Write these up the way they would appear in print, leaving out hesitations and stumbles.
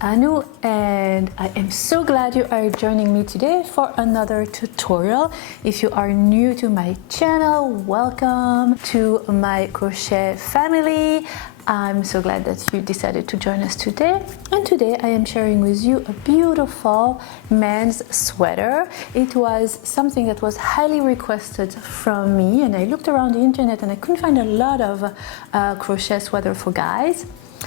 Annoo, and I am so glad you are joining me today for another tutorial. If you are new to my channel, welcome to my crochet family. I'm so glad that you decided to join us today. And today I am sharing with you a beautiful men's sweater. It was something that was highly requested from me, and I looked around the internet and I couldn't find a lot of crochet sweater for guys.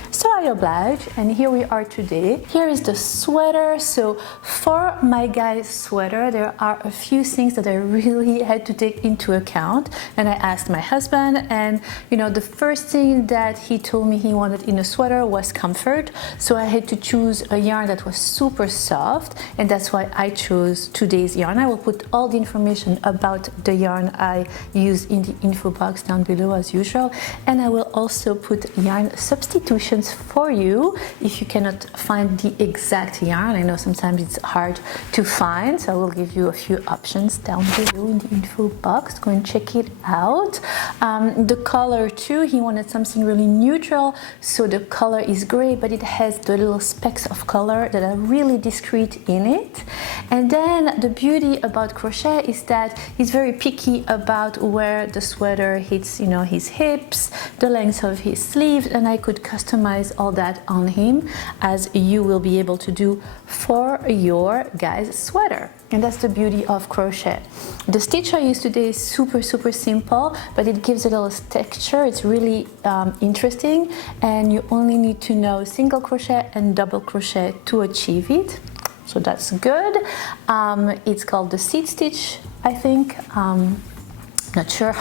So I obliged, and here we are today. Here is the sweater. So for my guy's sweater, there are a few things that I really had to take into account, and I asked my husband, and you know, the first thing that he told me he wanted in a sweater was comfort. So I had to choose a yarn that was super soft, and that's why I chose today's yarn. I will put all the information about the yarn I use in the info box down below as usual, and I will also put yarn substitutions for you if you cannot find the exact yarn. I know sometimes it's hard to find, so I will give you a few options down below in the info box. Go and check it out. The color too, he wanted something really neutral, so the color is gray, but it has the little specks of color that are really discreet in it. And then the beauty about crochet is that he's very picky about where the sweater hits, you know, his hips, the length of his sleeves, and I could customize all that on him, as you will be able to do for your guy's sweater. And that's the beauty of crochet. The stitch I used today is super simple, but it gives a little texture. It's really interesting, and you only need to know single crochet and double crochet to achieve it, so that's good. It's called the seed stitch, I think. Not sure.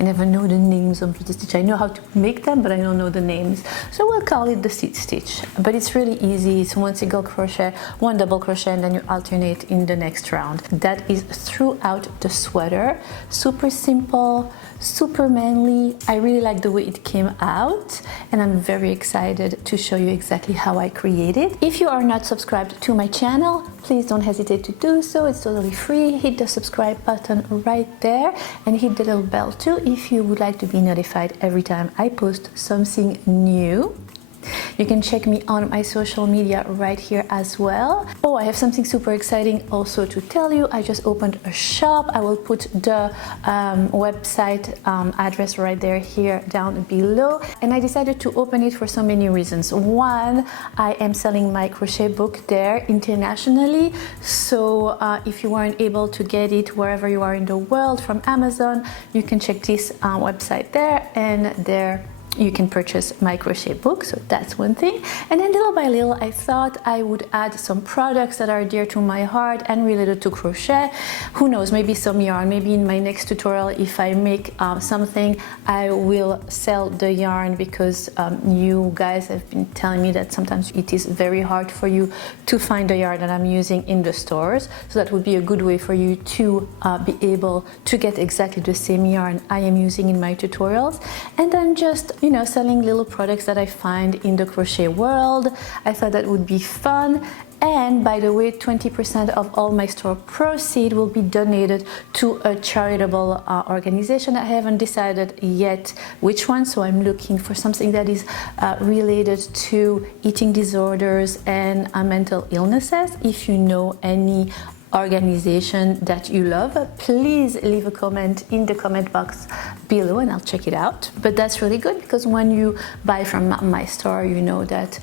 I never know the names of the stitch. I know how to make them, but I don't know the names. So we'll call it the seed stitch. But it's really easy. It's one single crochet, one double crochet, and then you alternate in the next round. That is throughout the sweater. Super simple, super manly. I really like the way it came out, and I'm very excited to show you exactly how I created. If you are not subscribed to my channel, please don't hesitate to do so. It's totally free. Hit the subscribe button right there, and hit the little bell too if you would like to be notified every time I post something new. You can check me on my social media right here as well. Oh, I have something super exciting also to tell you. I just opened a shop. I will put the website address right there here down below. And I decided to open it for so many reasons. One, I am selling my crochet book there internationally. So if you weren't able to get it wherever you are in the world from Amazon, you can check this website there, and there you can purchase my crochet book. So that's one thing. And then little by little, I thought I would add some products that are dear to my heart and related to crochet. Who knows, maybe some yarn. Maybe in my next tutorial, if I make something, I will sell the yarn, because you guys have been telling me that sometimes it is very hard for you to find the yarn that I'm using in the stores. So that would be a good way for you to be able to get exactly the same yarn I am using in my tutorials. And then just, you know, selling little products that I find in the crochet world. I thought that would be fun. And by the way, 20% of all my store proceeds will be donated to a charitable organization. I haven't decided yet which one, so I'm looking for something that is related to eating disorders and mental illnesses. If you know any organization that you love, please leave a comment in the comment box below and I'll check it out. But that's really good, because when you buy from my store, you know that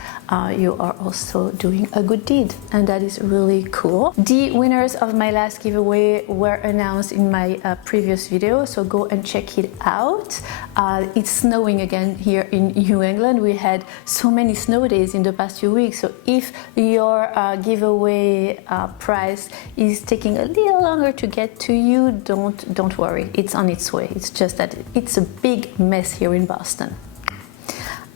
you are also doing a good deed, and that is really cool. The winners of my last giveaway were announced in my previous video, so go and check it out. It's snowing again here in New England. We had so many snow days in the past few weeks, so if your giveaway prize is taking a little longer to get to you, don't worry, it's on its way. It's just that it's a big mess here in Boston.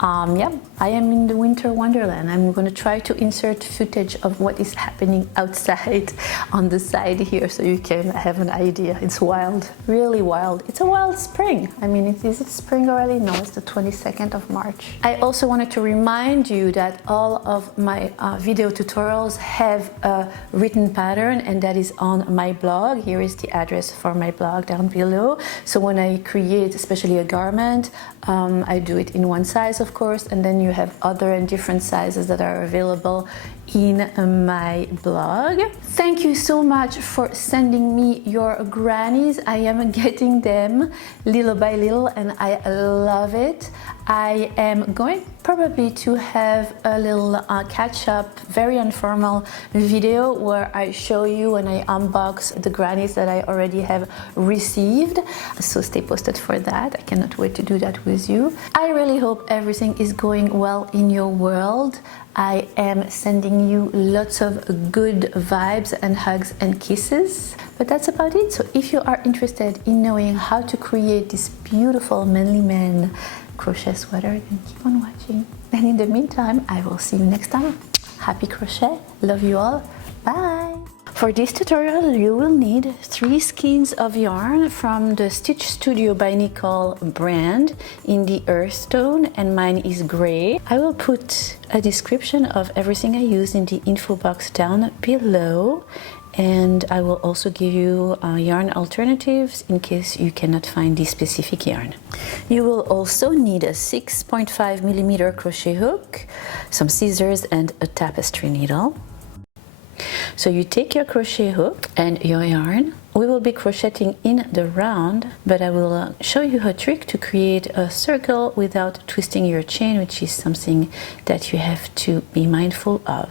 Yeah, I am in the winter wonderland. I'm going to try to insert footage of what is happening outside on the side here, so you can have an idea. It's wild, really wild. It's a wild spring. I mean, is it spring already? No, it's the 22nd of March. I also wanted to remind you that all of my video tutorials have a written pattern, and that is on my blog. Here is the address for my blog down below. So when I create, especially a garment, I do it in one size, of of course, and then you have other and different sizes that are available in my blog. Thank you so much for sending me your grannies. I am getting them little by little and I love it. I am going probably to have a little catch-up, very informal video where I show you and I unbox the grannies that I already have received. So stay posted for that. I cannot wait to do that with you. I really hope everything is going well in your world. I am sending you lots of good vibes and hugs and kisses. But that's about it. So if you are interested in knowing how to create this beautiful manly man crochet sweater, then keep on watching. And in the meantime, I will see you next time. Happy crochet. Love you all. Bye. For this tutorial, you will need 3 skeins of yarn from the Studio By Nicole brand in the Earthtone, and mine is gray. I will put a description of everything I use in the info box down below, and I will also give you yarn alternatives in case you cannot find this specific yarn. You will also need a 6.5mm crochet hook, some scissors, and a tapestry needle. So you take your crochet hook and your yarn. We will be crocheting in the round, but I will show you a trick to create a circle without twisting your chain, which is something that you have to be mindful of.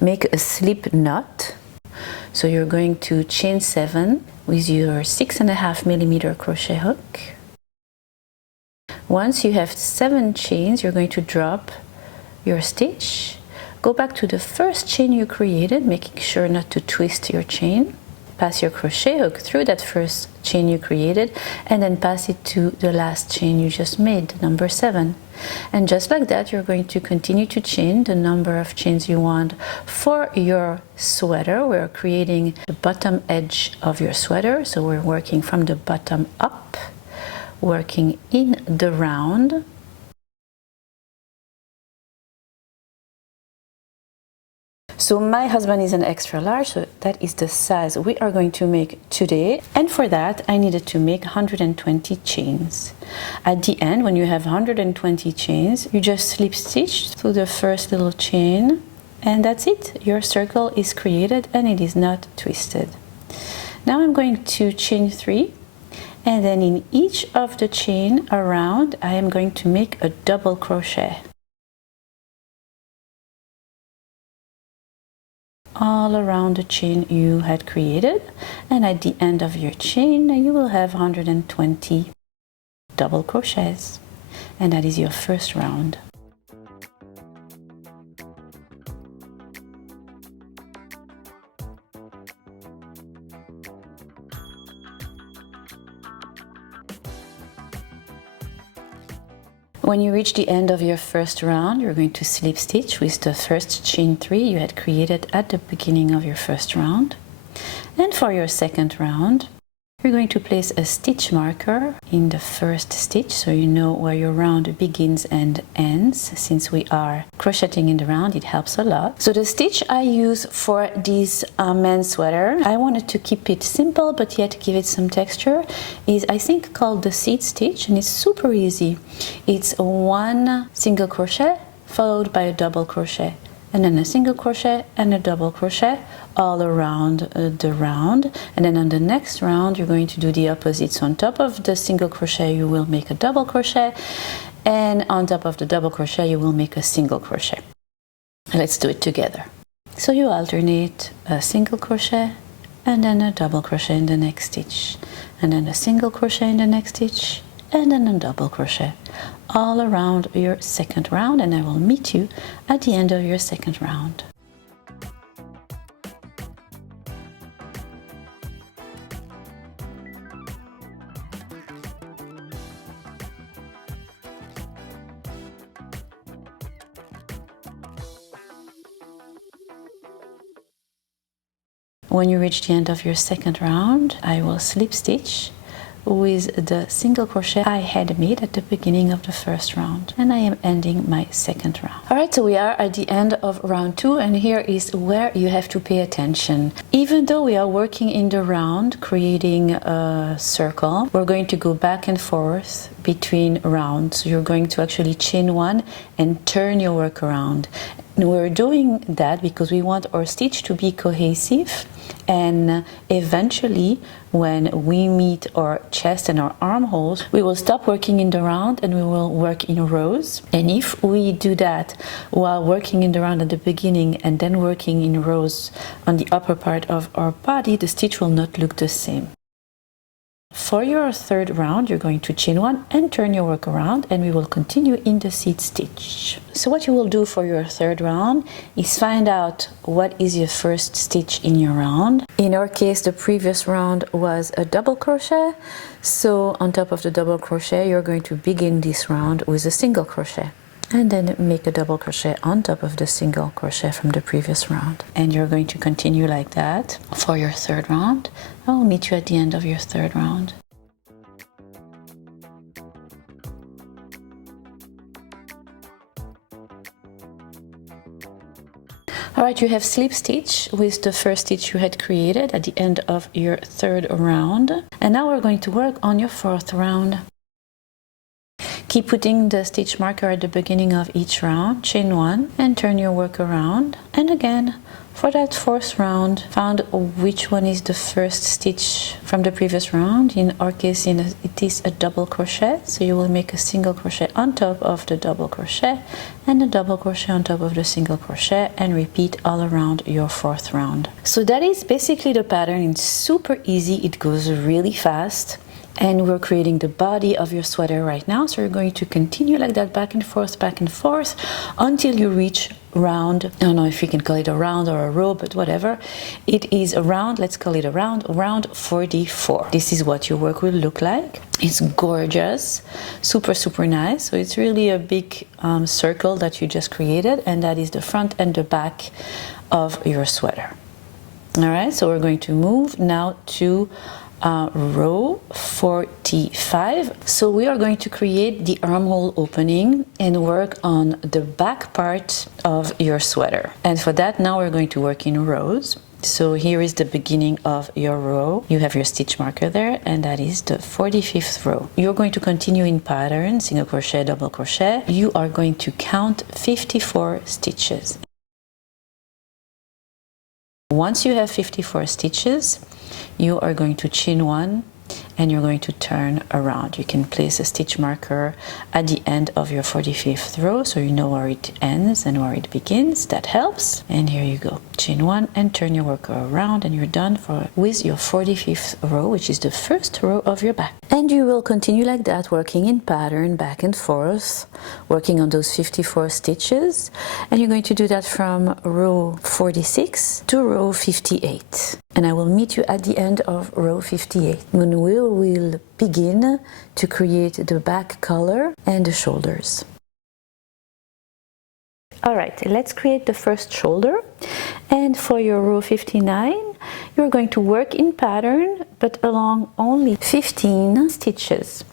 Make a slip knot. So you're going to chain 7 with your 6.5mm crochet hook. Once you have 7 chains, you're going to drop your stitch. Go back to the first chain you created, making sure not to twist your chain. Pass your crochet hook through that first chain you created, and then pass it to the last chain you just made, number 7. And just like that, you're going to continue to chain the number of chains you want for your sweater. We're creating the bottom edge of your sweater, so we're working from the bottom up, working in the round. So my husband is an extra large, so that is the size we are going to make today. And for that, I needed to make 120 chains. At the end, when you have 120 chains, you just slip stitch through the first little chain, and that's it. Your circle is created and it is not twisted. Now I'm going to chain 3, and then in each of the chain around, I am going to make a double crochet. All around the chain you had created, and at the end of your chain you will have 120 double crochets, and that is your first round. When you reach the end of your first round, you're going to slip stitch with the first chain 3 you had created at the beginning of your first round. And for your second round, you're going to place a stitch marker in the first stitch so you know where your round begins and ends. Since we are crocheting in the round, it helps a lot. So the stitch I use for this men's sweater, I wanted to keep it simple but yet give it some texture, is I think called the seed stitch, and it's super easy. It's 1 single crochet followed by a double crochet, and then a single crochet and a double crochet all around the round. And then on the next round you're going to do the opposite. So on top of the single crochet you will make a double crochet, and on top of the double crochet you will make a single crochet. Let's do it together. So you alternate a single crochet and then a double crochet in the next stitch, and then a single crochet in the next stitch, and then a double crochet all around your second round, and I will meet you at the end of your second round. When you reach the end of your second round, I will slip stitch with the single crochet I had made at the beginning of the first round, and I am ending my second round. Alright, so we are at the end of round 2, and here is where you have to pay attention. Even though we are working in the round, creating a circle, we're going to go back and forth between rounds. So you're going to actually chain 1 and turn your work around. And we're doing that because we want our stitch to be cohesive, and eventually when we meet our chest and our armholes, we will stop working in the round and we will work in rows. And if we do that while working in the round at the beginning and then working in rows on the upper part of our body, the stitch will not look the same. For your third round, you're going to chain 1 and turn your work around, and we will continue in the seed stitch. So what you will do for your third round is find out what is your first stitch in your round. In our case, the previous round was a double crochet, so on top of the double crochet you're going to begin this round with a single crochet, and then make a double crochet on top of the single crochet from the previous round. And you're going to continue like that for your third round. I'll meet you at the end of your third round. Alright, you have slip stitch with the first stitch you had created at the end of your third round. And now we're going to work on your fourth round. Keep putting the stitch marker at the beginning of each round, chain 1 and turn your work around. And again, for that fourth round, find which one is the first stitch from the previous round. In our case, it is a double crochet, so you will make a single crochet on top of the double crochet and a double crochet on top of the single crochet, and repeat all around your fourth round. So that is basically the pattern. It's super easy, it goes really fast. And we're creating the body of your sweater right now, so you're going to continue like that back and forth until you reach round, I don't know if you can call it a round or a row, but whatever. It is a round, let's call it a round 44. This is what your work will look like. It's gorgeous, super nice. So it's really a big circle that you just created, and that is the front and the back of your sweater. All right, so we're going to move now to row 45. So we are going to create the armhole opening and work on the back part of your sweater. And for that, now we're going to work in rows. So here is the beginning of your row. You have your stitch marker there, and that is the 45th row. You're going to continue in pattern, single crochet, double crochet. You are going to count 54 stitches. Once you have 54 stitches, you are going to chain 1 and you're going to turn around. You can place a stitch marker at the end of your 45th row so you know where it ends and where it begins. That helps. And here you go. Chain 1 and turn your work around, and you're done with your 45th row, which is the first row of your back. And you will continue like that, working in pattern back and forth, working on those 54 stitches. And you're going to do that from row 46 to row 58. And I will meet you at the end of row 58 when we will begin to create the back collar and the shoulders. Alright, let's create the first shoulder. And for your row 59, you're going to work in pattern but along only 15 stitches.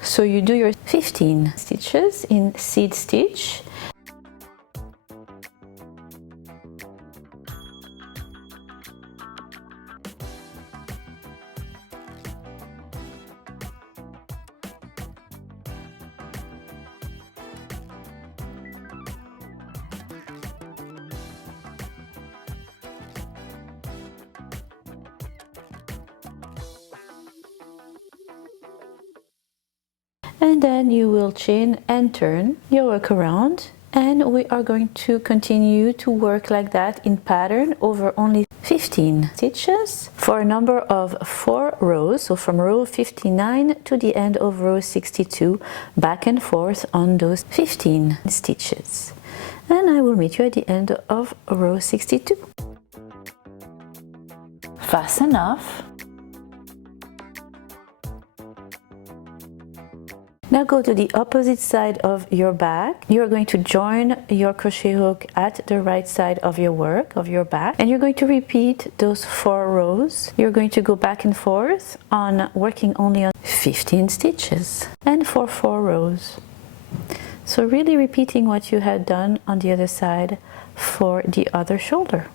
So you do your 15 stitches in seed stitch. And then you will chain and turn your work around, and we are going to continue to work like that in pattern over only 15 stitches for a number of 4 rows. So from row 59 to the end of row 62, back and forth on those 15 stitches. And I will meet you at the end of row 62. Fasten off. Now go to the opposite side of your back. You're going to join your crochet hook at the right side of your work, of your back, and you're going to repeat those 4 rows. You're going to go back and forth on working only on 15 stitches and for 4 rows. So really repeating what you had done on the other side for the other shoulder.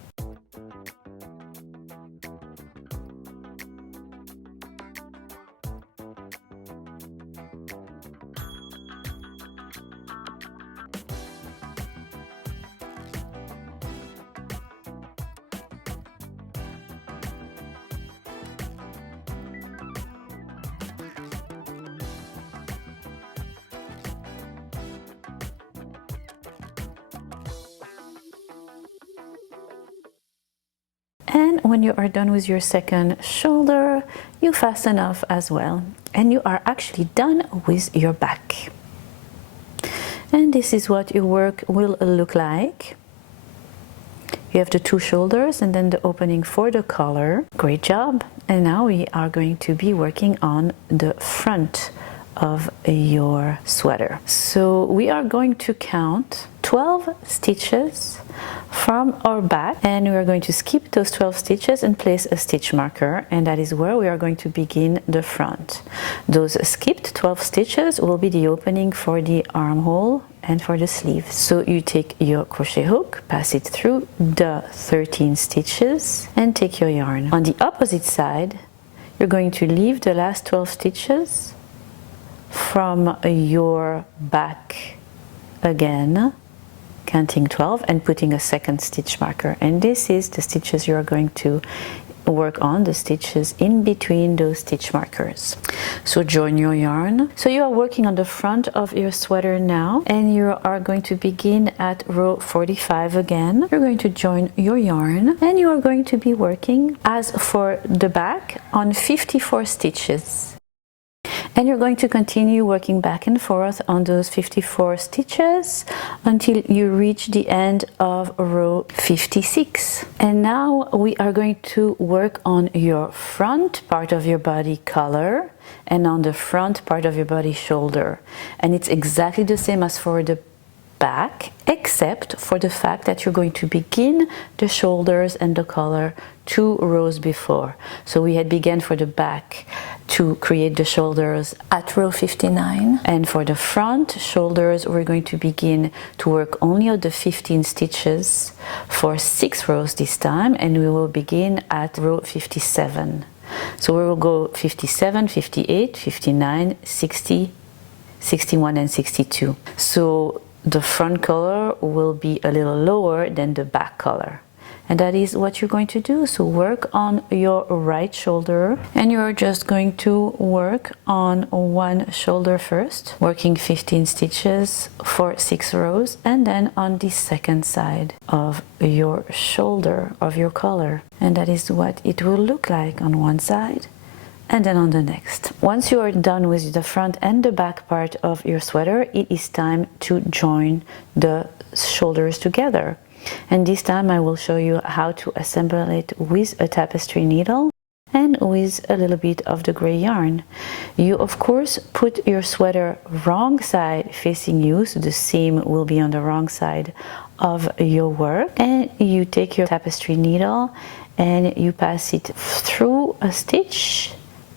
And when you are done with your second shoulder, you fasten off as well. And you are actually done with your back. And this is what your work will look like. You have the 2 shoulders and then the opening for the collar. Great job! And now we are going to be working on the front of your sweater. So we are going to count 12 stitches from our back, and we are going to skip those 12 stitches and place a stitch marker, and that is where we are going to begin the front. Those skipped 12 stitches will be the opening for the armhole and for the sleeve. So you take your crochet hook, pass it through the 13 stitches and take your yarn. On the opposite side, you're going to leave the last 12 stitches from your back again, counting 12 and putting a second stitch marker, and this is the stitches you are going to work on, the stitches in between those stitch markers. So join your yarn. So you are working on the front of your sweater now, and you are going to begin at row 45 again. You're going to join your yarn and you are going to be working as for the back on 54 stitches. And you're going to continue working back and forth on those 54 stitches until you reach the end of row 56. And now we are going to work on your front part of your body collar and on the front part of your body shoulder. And it's exactly the same as for the back, except for the fact that you're going to begin the shoulders and the collar 2 rows before. So we had begun for the back to create the shoulders at row 59, and for the front shoulders we're going to begin to work only on the 15 stitches for 6 rows this time, and we will begin at row 57. So we will go 57, 58, 59, 60, 61 and 62. So the front collar will be a little lower than the back collar. And that is what you're going to do. So work on your right shoulder, and you're just going to work on one shoulder first, working 15 stitches for 6 rows, and then on the second side of your shoulder of your collar. And that is what it will look like on one side and then on the next. Once you are done with the front and the back part of your sweater, it is time to join the shoulders together. And this time I will show you how to assemble it with a tapestry needle and with a little bit of the gray yarn. You of course put your sweater wrong side facing you, so the seam will be on the wrong side of your work, and you take your tapestry needle and you pass it through a stitch,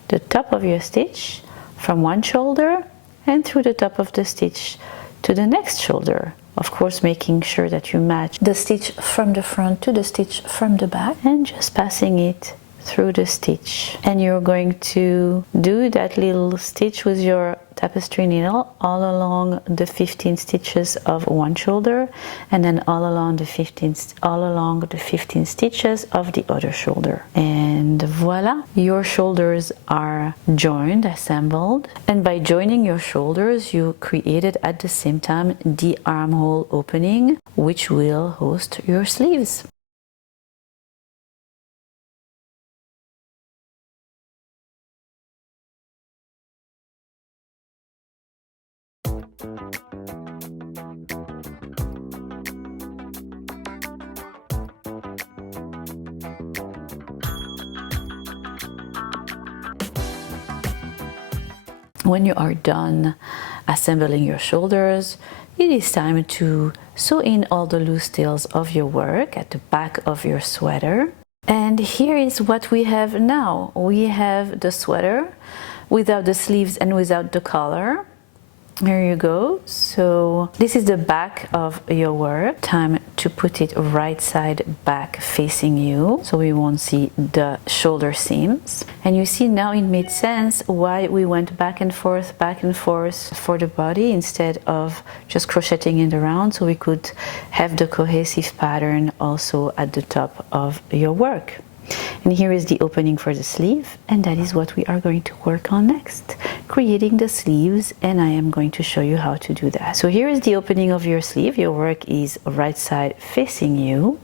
the top of your stitch, from one shoulder and through the top of the stitch to the next shoulder. Of course, making sure that you match the stitch from the front to the stitch from the back, and just passing it through the stitch. And you're going to do that little stitch with your tapestry needle all along the 15 stitches of one shoulder, and then all along the 15 stitches of the other shoulder. And voila, your shoulders are joined, assembled. And by joining your shoulders, you created at the same time the armhole opening, which will host your sleeves. when you are done assembling your shoulders, it is time to sew in all the loose tails of your work at the back of your sweater. And here is what we have now. We have the sweater without the sleeves and without the collar. Here you go. So this is the back of your work. Time to put it right side back facing you, so we won't see the shoulder seams. And you see now it made sense why we went back and forth for the body instead of just crocheting it around, so we could have the cohesive pattern also at the top of your work. And here is the opening for the sleeve, and that is what we are going to work on next, creating the sleeves, and I am going to show you how to do that. So here is the opening of your sleeve. Your work is right side facing you,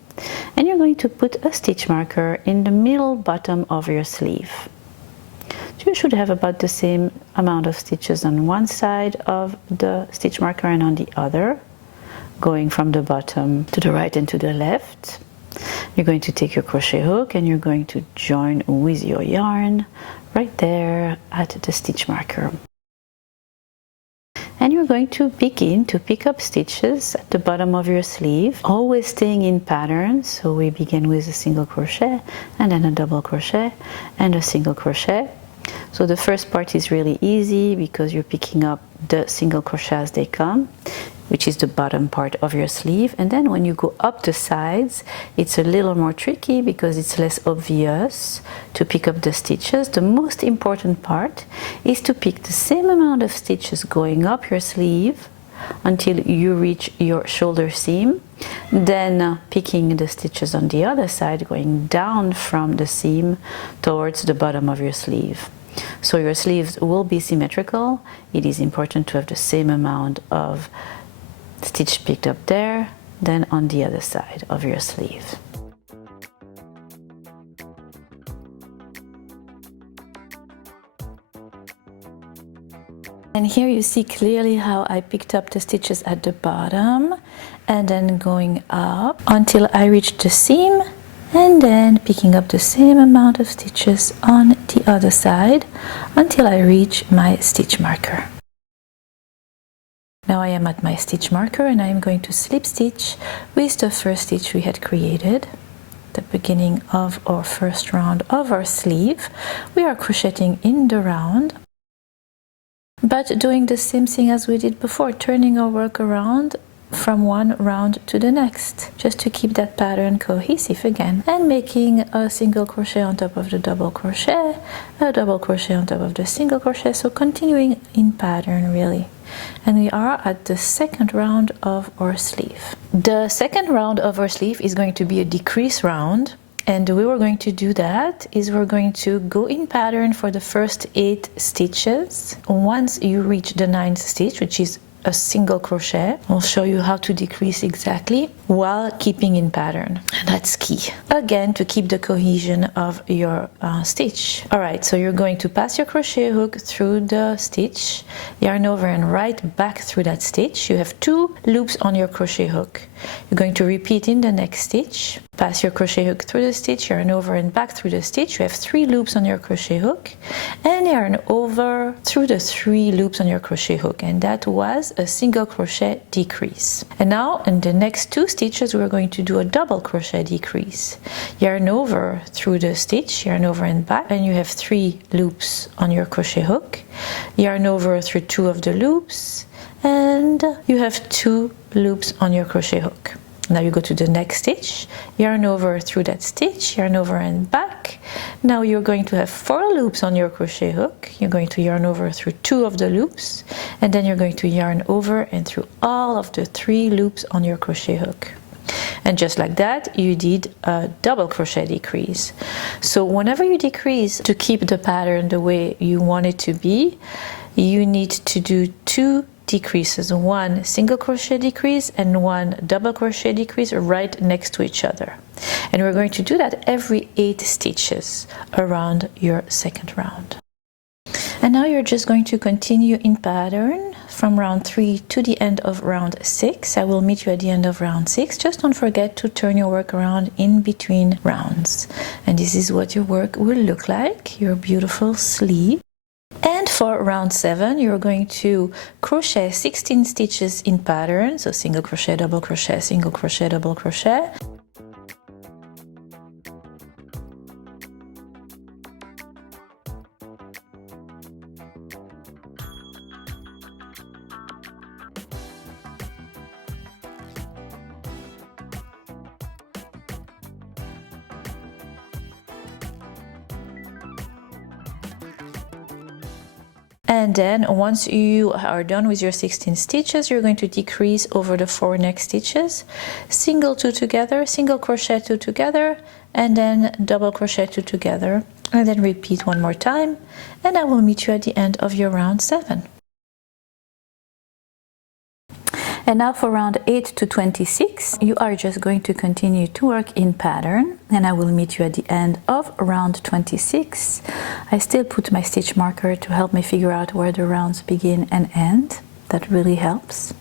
and you're going to put a stitch marker in the middle bottom of your sleeve. So you should have about the same amount of stitches on one side of the stitch marker and on the other, going from the bottom to the right and to the left. You're going to take your crochet hook and you're going to join with your yarn right there at the stitch marker. And you're going to begin to pick up stitches at the bottom of your sleeve, always staying in pattern. So we begin with a single crochet and then a double crochet and a single crochet. So the first part is really easy because you're picking up the single crochet as they come, which is the bottom part of your sleeve. And then when you go up the sides, it's a little more tricky because it's less obvious to pick up the stitches. The most important part is to pick the same amount of stitches going up your sleeve until you reach your shoulder seam, then picking the stitches on the other side going down from the seam towards the bottom of your sleeve. So your sleeves will be symmetrical. It is important to have the same amount of stitch picked up there, then on the other side of your sleeve. And here you see clearly how I picked up the stitches at the bottom and then going up until I reached the seam, and then picking up the same amount of stitches on the other side until I reach my stitch marker. Now I am at my stitch marker and I am going to slip stitch with the first stitch we had created, the beginning of our first round of our sleeve. We are crocheting in the round, but doing the same thing as we did before, turning our work around from one round to the next, just to keep that pattern cohesive again, and making a single crochet on top of the double crochet, a double crochet on top of the single crochet, so continuing in pattern really. And we are at the second round of our sleeve. The second round of our sleeve is going to be a decrease round, and the way we're going to do that is we're going to go in pattern for the first 8 stitches. Once you reach the 9th stitch, which is a single crochet, I'll show you how to decrease exactly while keeping in pattern. That's key, again, to keep the cohesion of your stitch. All right, so you're going to pass your crochet hook through the stitch, yarn over and right back through that stitch. You have 2 loops on your crochet hook. You're going to repeat in the next stitch, pass your crochet hook through the stitch, yarn over and back through the stitch. You have 3 loops on your crochet hook, and yarn over through the 3 loops on your crochet hook, and that was a single crochet decrease. And now in the next 2 stitches we're going to do a double crochet decrease. Yarn over through the stitch, yarn over and back, and you have 3 loops on your crochet hook. Yarn over through 2 of the loops, and you have 2 loops on your crochet hook. Now you go to the next stitch, yarn over through that stitch, yarn over and back. Now you're going to have 4 loops on your crochet hook. You're going to yarn over through 2 of the loops, and then you're going to yarn over and through all of the 3 loops on your crochet hook. And just like that, you did a double crochet decrease. So whenever you decrease, to keep the pattern the way you want it to be, you need to do 2 decreases, 1 single crochet decrease and 1 double crochet decrease right next to each other. And we're going to do that every 8 stitches around your second round. And now you're just going to continue in pattern from round 3 to the end of round 6. I will meet you at the end of round 6. Just don't forget to turn your work around in between rounds. And this is what your work will look like, your beautiful sleeve. And for round 7, you're going to crochet 16 stitches in pattern, so single crochet, double crochet, single crochet, double crochet. And then once you are done with your 16 stitches, you're going to decrease over the 4 next stitches, single 2 together, single crochet 2 together, and then double crochet 2 together, and then repeat one more time, and I will meet you at the end of your round 7. And now for round 8 to 26, you are just going to continue to work in pattern, and I will meet you at the end of round 26. I still put my stitch marker to help me figure out where the rounds begin and end. That really helps.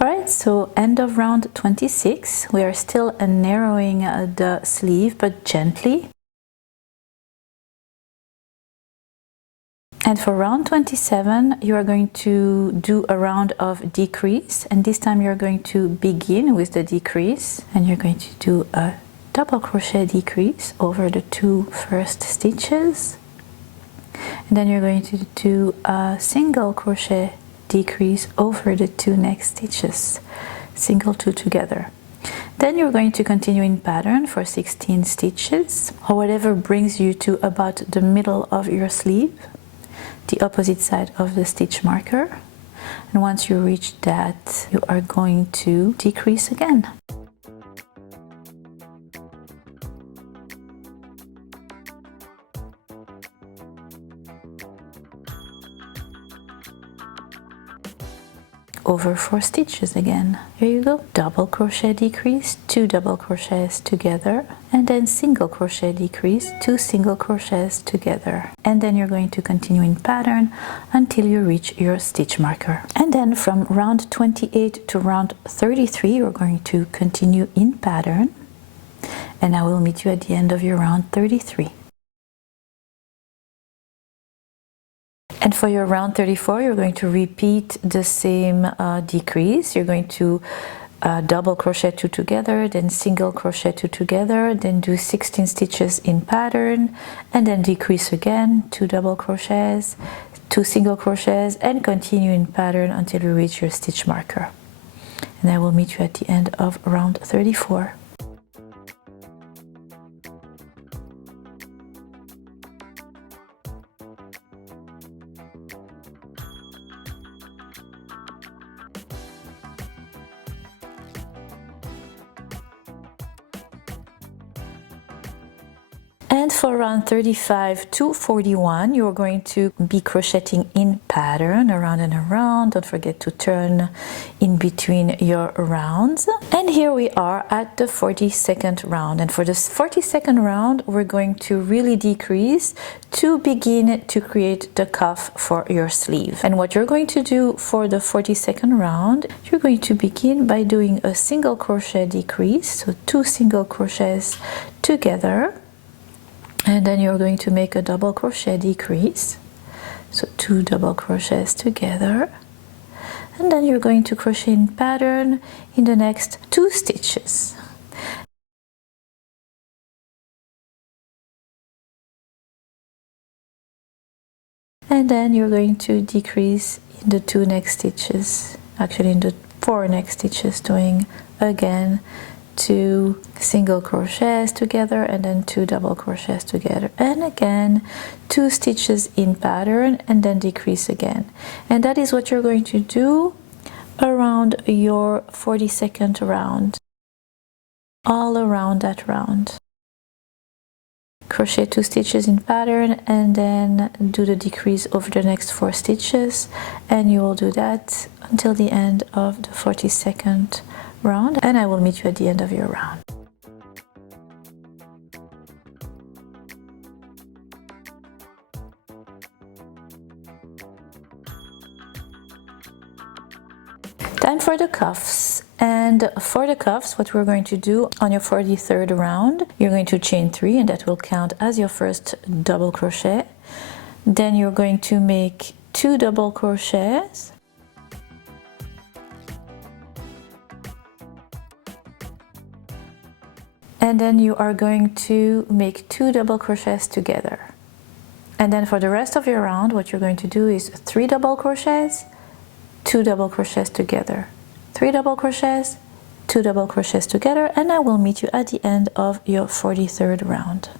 Alright, so end of round 26. We are still narrowing the sleeve, but gently. And for round 27, you are going to do a round of decrease, and this time you're going to begin with the decrease, and you're going to do a double crochet decrease over the 2 first stitches, and then you're going to do a single crochet decrease over the 2 next stitches, single 2 together. Then you're going to continue in pattern for 16 stitches, or whatever brings you to about the middle of your sleeve, the opposite side of the stitch marker, and once you reach that, you are going to decrease again. Over 4 stitches again. Here you go. Double crochet decrease, 2 double crochets together, and then single crochet decrease, 2 single crochets together. And then you're going to continue in pattern until you reach your stitch marker. And then from round 28 to round 33, you're going to continue in pattern, and I will meet you at the end of your round 33. And for your round 34, you're going to repeat the same decrease. You're going to double crochet 2 together, then single crochet 2 together, then do 16 stitches in pattern, and then decrease again, 2 double crochets, 2 single crochets, and continue in pattern until you reach your stitch marker. And I will meet you at the end of round 34. And for round 35 to 41, you're going to be crocheting in pattern around and around. Don't forget to turn in between your rounds. And here we are at the 42nd round. And for this 42nd round, we're going to really decrease to begin to create the cuff for your sleeve. And what you're going to do for the 42nd round, you're going to begin by doing a single crochet decrease, so 2 single crochets together. And then you're going to make a double crochet decrease, so 2 double crochets together, and then you're going to crochet in pattern in the next 2 stitches. And then you're going to decrease in the 2 next stitches, actually in the 4 next stitches, doing again 2 single crochets together and then 2 double crochets together, and again 2 stitches in pattern and then decrease again. And that is what you're going to do around your 42nd round, all around that round. Crochet 2 stitches in pattern and then do the decrease over the next 4 stitches, and you will do that until the end of the 42nd round, and I will meet you at the end of your round. Time for the cuffs. And for the cuffs, what we're going to do on your 43rd round, you're going to chain 3, and that will count as your first double crochet. Then you're going to make 2 double crochets. And then you are going to make 2 double crochets together. And then for the rest of your round, what you're going to do is 3 double crochets, 2 double crochets together, 3 double crochets, 2 double crochets together, and I will meet you at the end of your 43rd round.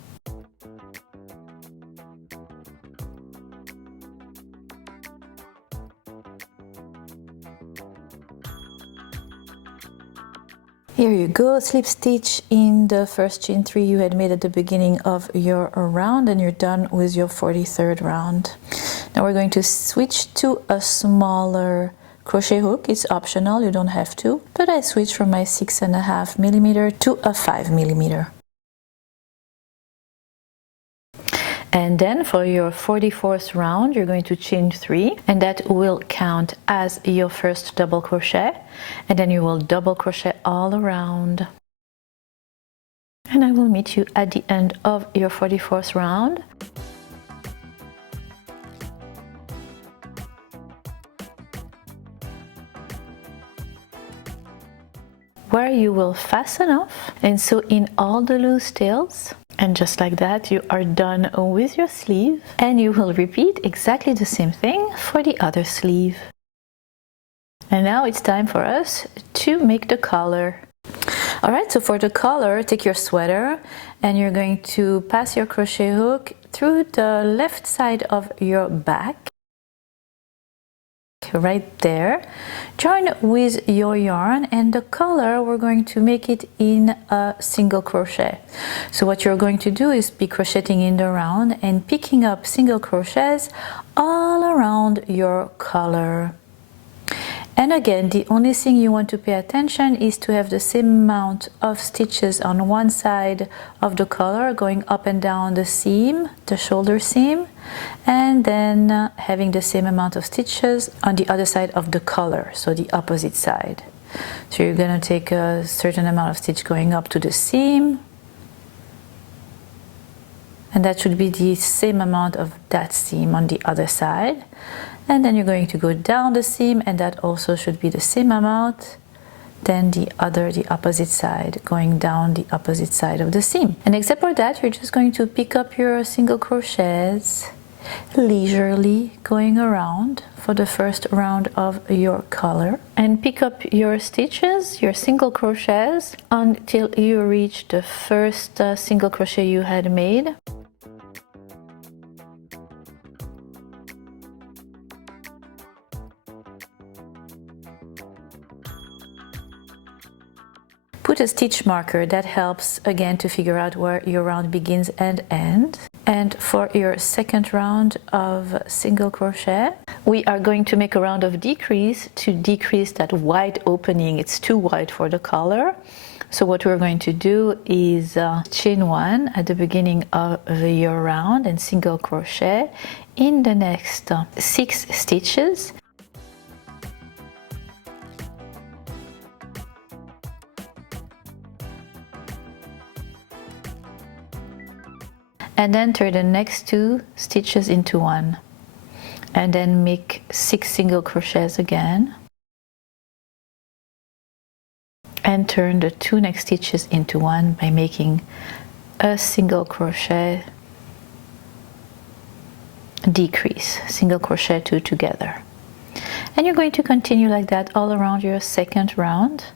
Here you go, slip stitch in the first chain 3 you had made at the beginning of your round, and you're done with your 43rd round. Now we're going to switch to a smaller crochet hook. It's optional, you don't have to, but I switched from my 6.5mm to a 5mm. And then for your 44th round, you're going to chain 3, and that will count as your first double crochet, and then you will double crochet all around. And I will meet you at the end of your 44th round. Where you will fasten off and sew in all the loose tails. And just like that, you are done with your sleeve, and you will repeat exactly the same thing for the other sleeve. And now it's time for us to make the collar. Alright, so for the collar, take your sweater and you're going to pass your crochet hook through the left side of your back. Right there, join with your yarn, and the collar we're going to make it in a single crochet. So what you're going to do is be crocheting in the round and picking up single crochets all around your collar. And again, the only thing you want to pay attention is to have the same amount of stitches on one side of the collar going up and down the seam, the shoulder seam, and then having the same amount of stitches on the other side of the collar, so the opposite side. So you're going to take a certain amount of stitch going up to the seam, and that should be the same amount of that seam on the other side. And then you're going to go down the seam, and that also should be the same amount. Then the opposite side, going down the opposite side of the seam. And except for that, you're just going to pick up your single crochets leisurely going around for the first round of your collar, and pick up your stitches, your single crochets, until you reach the first single crochet you had made. Put a stitch marker, that helps again to figure out where your round begins and ends. And for your second round of single crochet, we are going to make a round of decrease to decrease that wide opening. It's too wide for the collar. So what we're going to do is chain 1 at the beginning of your round and single crochet in the next 6 stitches. And then turn the next 2 stitches into 1, and then make 6 single crochets again, and turn the 2 next stitches into 1 by making a single crochet decrease, single crochet 2 together. And you're going to continue like that all around your second round.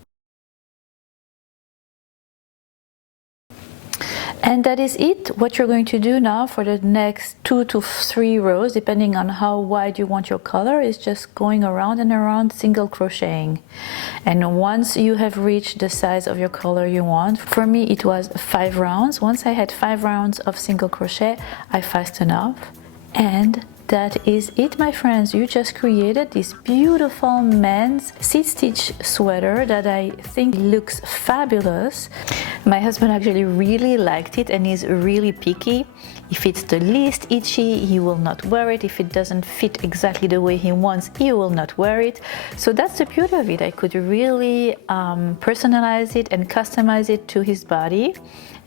And that is it. What you're going to do now for the next 2 to 3 rows, depending on how wide you want your collar, is just going around and around, single crocheting. And once you have reached the size of your collar you want, for me it was 5 rounds. Once I had 5 rounds of single crochet, I fastened off, and that is it, my friends. You just created this beautiful men's seed stitch sweater that I think looks fabulous. My husband actually really liked it and is really picky. If it's the least itchy, he will not wear it. If it doesn't fit exactly the way he wants, he will not wear it. So that's the beauty of it. I could really personalize it and customize it to his body.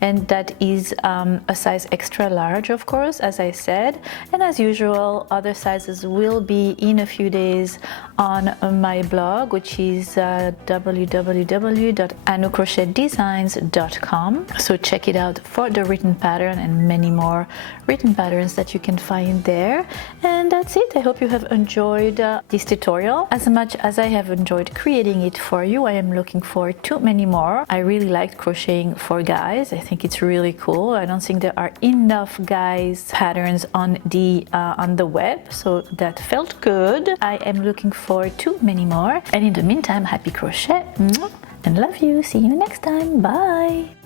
and that is a size extra large, of course, as I said. And as usual, other sizes will be in a few days on my blog, which is www.AnnooCrochetDesigns.com. So check it out for the written pattern and many more written patterns that you can find there. And that's it. I hope you have enjoyed this tutorial as much as I have enjoyed creating it for you. I am looking forward to many more. I really liked crocheting for guys. I think it's really cool. I don't think there are enough guys patterns on the web, so that felt good. I am looking forward to many more. And in the meantime, happy crochet and love you. See you next time. Bye.